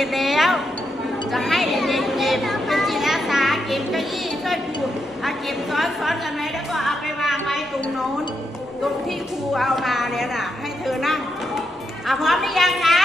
ร็จแล้ว จะให้เด็กเก็บเป็นจิตอาสาเก็บกระยี้ช่วยครูเอาเก็บซ้อนซ้อนกันไหมแล้วก็เอาไปวางไว้ตรงโน้นตรงที่ครูเอามาเนี้ยนะให้เธอนั่งเอาพร้อมหรือยังคะ